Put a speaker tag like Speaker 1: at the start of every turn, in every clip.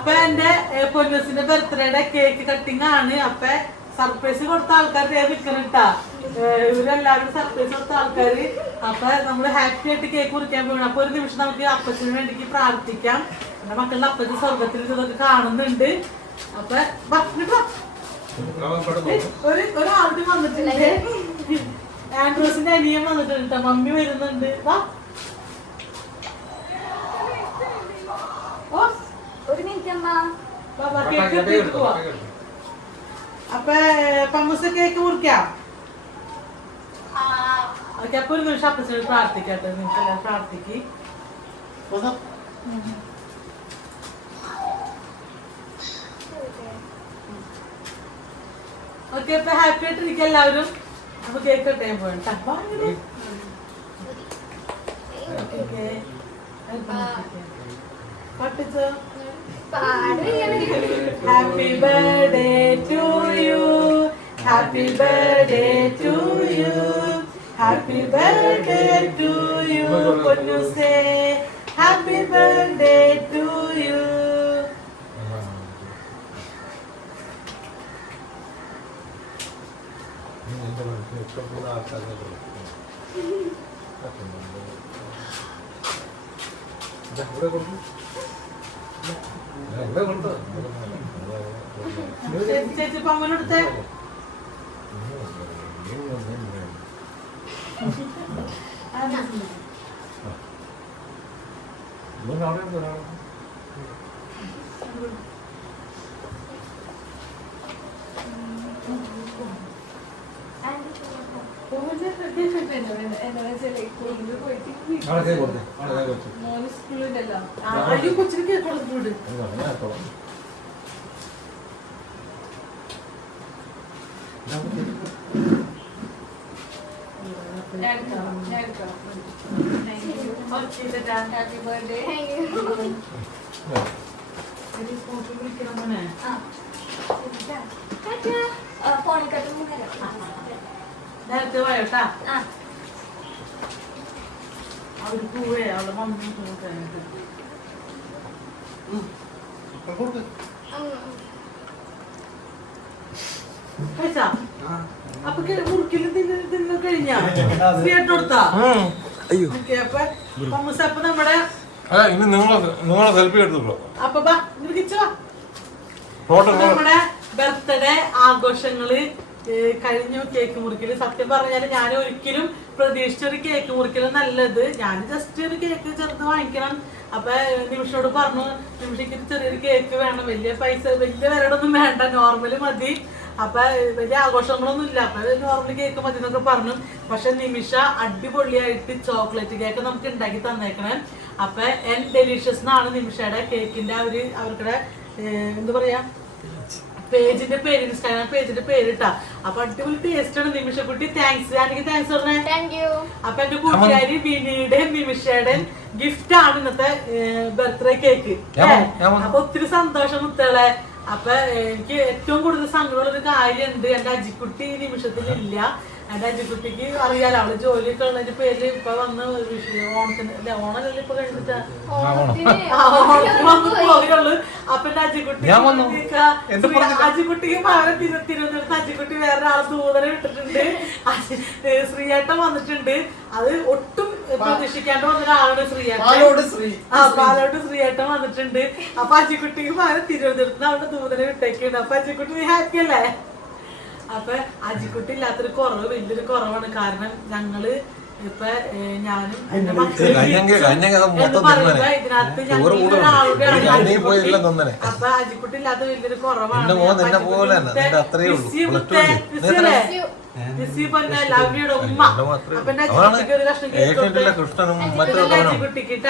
Speaker 1: അപ്പൊ എന്റെ പൊന്നൂസിന്റെ ബർത്ത്ഡേയുടെ cake cutting ആണ്. അപ്പൊ സർപ്രൈസ് കൊടുത്ത ആൾക്കാർ വിൽക്കണിട്ടാ ഇവരെല്ലാവരും സർപ്രൈസ് കൊടുത്ത ആൾക്കാര്. അപ്പൊ നമ്മൾ ഹാപ്പി ആയിട്ട് കേക്ക് കുറിക്കാൻ പോകണം അപ്പൊ ഒരു നിമിഷം നമുക്ക് അപ്പച്ചന് വേണ്ടിക്ക് പ്രാർത്ഥിക്കാം. എന്റെ മക്കളുടെ അപ്പച്ചൻ സ്വർഗത്തിൽ ഇതൊക്കെ കാണുന്നുണ്ട്. അപ്പൊ. ഒരു ഒരാളുടെ വന്നിട്ടുണ്ട്. ആൻഡ്രോസിന്റെ അനിയൻ വന്നിട്ടുണ്ട് മമ്മി വരുന്നുണ്ട്. വാ. കേക്ക് എടുത്തിട്ട് പോവാ. അപ്പൊ പമ്മൂസ കേക്ക് മുറിക്കാം. ഓക്കെ അപ്പൊ ഒരു നിമിഷം അപ്പച്ചനോട് പ്രാർത്ഥിക്കട്ടെ നിങ്ങൾക്ക് എല്ലാവരും പ്രാർത്ഥിക്ക് ഓക്കെ അപ്പൊ ഹാപ്പി ആയിട്ടിരിക്കും എല്ലാവരും. അപ്പൊ കേക്ക് കട്ടാൻ പോകണ്ട പട്ടിച്ചോ Happy birthday to you. Happy birthday to you. Happy birthday to you. Ponnu say happy birthday to you. ചേച്ചി ചേച്ചി പമ്മനടുത്തെ
Speaker 2: ഹാപ്പി ബർത്ത്ഡേ
Speaker 1: വിളിക്കണം മോനെ
Speaker 2: ഫോണിൽ കട്ടും
Speaker 1: നേരത്തെ പോയോട്ടാ
Speaker 2: ആ
Speaker 1: അവർ പോവേ അവളെ മമ്മി നോക്കാനായിട്ട് കഴിച്ചാ അപ്പൊ മുറുക്കിൽ തിന്ന് തിന്ന് കഴിഞ്ഞാ കൊടുത്താ
Speaker 3: അയ്യോ
Speaker 1: ഓക്കെ അപ്പൊ മമ്മൂസ് അപ്പൊ നമ്മുടെ
Speaker 3: അല്ല ഇനി നിങ്ങളെ നിങ്ങളെ സെൽഫി
Speaker 1: അപ്പൊ നമ്മുടെ ബർത്ത്ഡേ ആഘോഷങ്ങൾ കഴിഞ്ഞു കേക്ക് മുറിക്കൽ സത്യം പറഞ്ഞാൽ ഞാൻ ഒരിക്കലും പ്രതീക്ഷിച്ച ഒരു കേക്ക് മുറിക്കലും നല്ലത്. ഞാൻ ജസ്റ്റ് ഒരു കേക്ക് ചെറുത് വാങ്ങിക്കണം. അപ്പൊ നിമിഷോട് പറഞ്ഞു നിമിഷയ്ക്ക് ചെറിയൊരു കേക്ക് വേണം. വലിയ പൈസ വലിയ വിലടൊന്നും വേണ്ട. നോർമൽ മതി. അപ്പൊ വലിയ ആഘോഷങ്ങളൊന്നും ഇല്ല. അപ്പൊ നോർമൽ കേക്ക് മതി എന്നൊക്കെ പറഞ്ഞു. പക്ഷെ നിമിഷ അടിപൊളിയായിട്ട് ചോക്ലേറ്റ് കേക്ക് നമുക്ക് ഉണ്ടാക്കി തന്നേക്കണേ. അപ്പൊ എൻ ഡെലീഷ്യസ് എന്നാണ് നിമിഷയുടെ കേക്കിന്റെ ഒരു അവർക്കുടെ എന്താ പറയാ? പേജിന്റെ പേര് ഇൻസ്റ്റാഗ്രാം പേജിന്റെ പേര് ഇട്ടാ അപ്പൊ അടിപൊളി ടേസ്റ്റ് ആണ് നിമിഷക്കുട്ടി. താങ്ക്സ് എനിക്ക് താങ്ക്സ് പറഞ്ഞേ.
Speaker 2: താങ്ക് യു
Speaker 1: അപ്പൊ എന്റെ കൂട്ടുകാരി വിനിയുടെയും നിമിഷയുടെ ഗിഫ്റ്റ് ആണ് ഇന്നത്തെ ബർത്ത്ഡേ കേക്ക്. അപ്പൊ ഒത്തിരി സന്തോഷം മുത്തകളെ അപ്പൊ എനിക്ക് ഏറ്റവും കൂടുതൽ സങ്കടമുള്ള ഒരു കാര്യമുണ്ട്. എന്റെ അജിക്കുട്ടി ഈ നിമിഷത്തിൽ ഇല്ല എന്റെ അജിക്കുട്ടിക്ക് അറിയാലോ അവൾ ജോലിയൊക്കെ ഉള്ളതിന്റെ പേരിൽ ഇപ്പൊ വന്ന് ഓണത്തിന് അല്ല ഓണമല്ലേ ഇപ്പൊ കഴിഞ്ഞിട്ടാ? പോയുള്ളൂ അപ്പൊ എന്റെ അജിക്കുട്ടി? അജിക്കുട്ടിക്ക് പകരം തിരു- തിരുവനന്തപുരത്ത് അജിക്കുട്ടി വേറെ ആളെ ദൂതനെ വിട്ടിട്ടുണ്ട്. ശ്രീയേട്ടൻ വന്നിട്ടുണ്ട്. അത് ഒട്ടും പ്രതീക്ഷിക്കാണ്ട് വന്ന ഒരാളാണ് ശ്രീയേട്ടൻ.
Speaker 4: പാലോട് ശ്രീ.
Speaker 1: ആ പാലോട് ശ്രീയേട്ടൻ വന്നിട്ടുണ്ട്. അപ്പൊ അജിക്കുട്ടിക്ക് പകരം തിരുവനന്തപുരത്ത് അവിടെ ദൂതനെ വിട്ടേക്കുണ്ട് അപ്പൊ അജിക്കുട്ടി നീ ഹാപ്പി അല്ലേ? അപ്പൊ അജിക്കുട്ടി ഇല്ലാത്തൊരു കുറവ് വലിയൊരു കുറവാണ്. കാരണം ഞങ്ങൾ ഇപ്പൊ ഞാനും ഇതിനകത്ത് ഞങ്ങൾ അപ്പൊ അജിക്കുട്ടി ഇല്ലാത്ത വലിയൊരു കുറവാണ്.
Speaker 3: കൃഷ്ണനും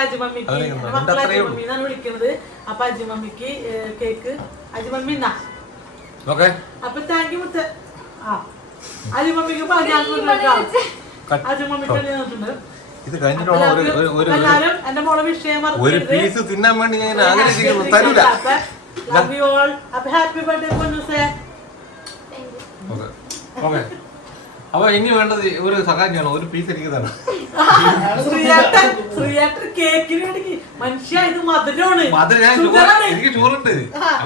Speaker 1: അജിമമ്മിക്ക് മക്കളെ. അജിമമ്മി എന്നാണ് വിളിക്കുന്നത് അപ്പൊ അജിമമ്മിക്ക് കേക്ക്. അജിമമ്മി എന്നാ അപ്പൊ താങ്ക് യു മുത്ത.
Speaker 3: ഇത് ഒരു ഒരു- ഒരു ഒരു-
Speaker 1: എല്ലാരും എന്റെ മോളെ വിഷയം
Speaker 3: ഒരു പീസ് തിന്നാൻ വേണ്ടി ഞാൻ ആഗ്രഹിക്കുന്നു. തരൂല.
Speaker 1: അപ്പൊ
Speaker 3: ഇനി വേണ്ടത് ഒരു സഹായം ചെയ്യണം. ഒരു പീസ് എനിക്ക് തരണം.
Speaker 1: കേക്കിന് വേണ്ടി മനുഷ്യ ഇത് മധുരമാണ്.
Speaker 3: എനിക്ക്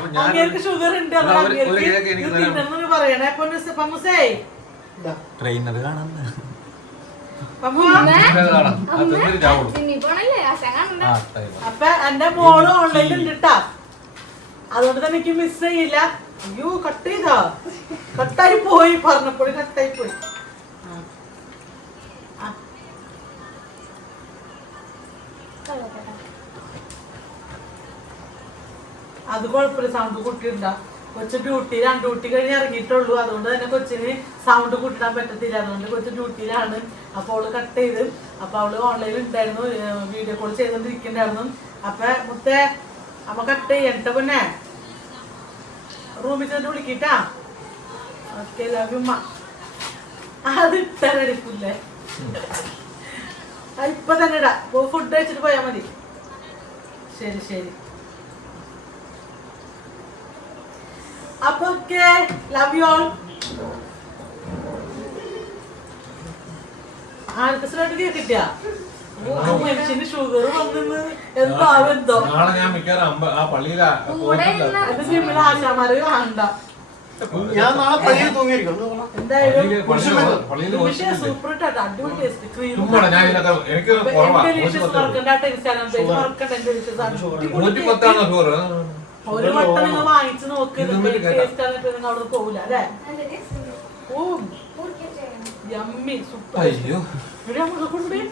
Speaker 3: ഞാൻ
Speaker 1: അങ്ങേർക്ക് ഷുഗർ ഉണ്ട്. പറയണേ. പമ്മുസേ
Speaker 4: ട്രെയിനർ കാണാൻ
Speaker 1: അപ്പൊ എന്റെ മോൾ ഓൺലൈനിൽ ഉണ്ട് ട്ടാ അതുകൊണ്ട് തന്നെ എനിക്ക് മിസ് ചെയ്യില്ല. അയ്യോ കട്ട് ചെയ്താ. കട്ടായി പോയി. പറഞ്ഞപ്പോഴും കട്ടായി പോയി. അത് കുഴപ്പമില്ല സൗണ്ട് കൂട്ടിയിണ്ട കൊച്ചു ഡ്യൂട്ടി രണ്ട് ഡ്യൂട്ടി കഴിഞ്ഞ് ഇറങ്ങിയിട്ടുള്ളൂ. അതുകൊണ്ട് തന്നെ കൊച്ചിന് സൗണ്ട് കൂട്ടിടാൻ പറ്റത്തില്ല. അതുകൊണ്ട് കൊച്ചു ഡ്യൂട്ടിയിലാണ് അപ്പോൾ അവൾ കട്ട് ചെയ്ത് അപ്പൊ അവൾ ഓൺലൈനിൽ ഉണ്ടായിരുന്നു. വീഡിയോ കോൾ ചെയ്തോണ്ടിരിക്കണ്ടായിരുന്നു അപ്പൊ മുത്തേ അമ്മ കട്ട് ചെയ്യണ്ട പിന്നെ? റൂമിൽ ചെന്ന് വിളിക്കിട്ടാ? ഓക്കെ ലവ് അത് അത് ഇട്ടടിപ്പില്ലേ ഇപ്പൊ തന്നെ ഇടാ. ഫുഡ് കഴിച്ചിട്ട് പോയാ മതി. ശരി ശരി. അപ്പൊ ഓക്കെ ലവ് യു ഓൾ ആർക്കസിലായിട്ട് കേട്ടിട്ടില്ല മനുഷ്യന് ഷുഗർ വന്നെന്ന്. എന്താ എന്തോ
Speaker 3: നാളെ ഞാൻ മിക്കവാറും ആ പള്ളിയിലാ പോയിട്ടുണ്ട്
Speaker 1: അത് സിമ്മിൽ ആശാമാര് കാണണ്ട.
Speaker 4: ഞാൻ നാളെ പള്ളിയിൽ തൂങ്ങിയിരിക്കും
Speaker 1: ഒരു വട്ടം നിങ്ങൾ വാങ്ങിച്ചു നോക്കി. അവിടെ പോകില്ല അല്ലേ? യമ്മി സൂപ്പർ
Speaker 3: അയ്യോ.
Speaker 1: ഇവിടെ നമുക്ക് കൊണ്ടുപോയി